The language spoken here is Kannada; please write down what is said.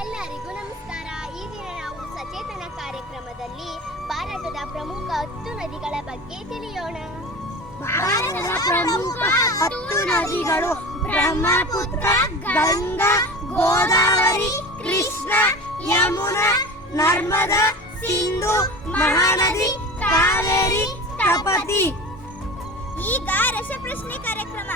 ಎಲ್ಲರಿಗೂ ನಮಸ್ಕಾರ. ಈ ದಿನ ನಾವು ಸಚೇತನ ಕಾರ್ಯಕ್ರಮದಲ್ಲಿ ಭಾರತದ ಪ್ರಮುಖ 10 ನದಿಗಳ ಬಗ್ಗೆ ತಿಳಿಯೋಣ. ಭಾರತದ ಪ್ರಮುಖ 10 ನದಿಗಳು ಬ್ರಹ್ಮಪುತ್ರ, ಗಂಗಾ, ಗೋದಾವರಿ, ಕೃಷ್ಣ, ಯಮುನಾ, ನರ್ಮದಾ, ಸಿಂಧು, ಮಹಾನದಿ, ಕಾವೇರಿ, ತಪತಿ. ಈಗ ರಸಪ್ರಶ್ನೆ ಕಾರ್ಯಕ್ರಮ.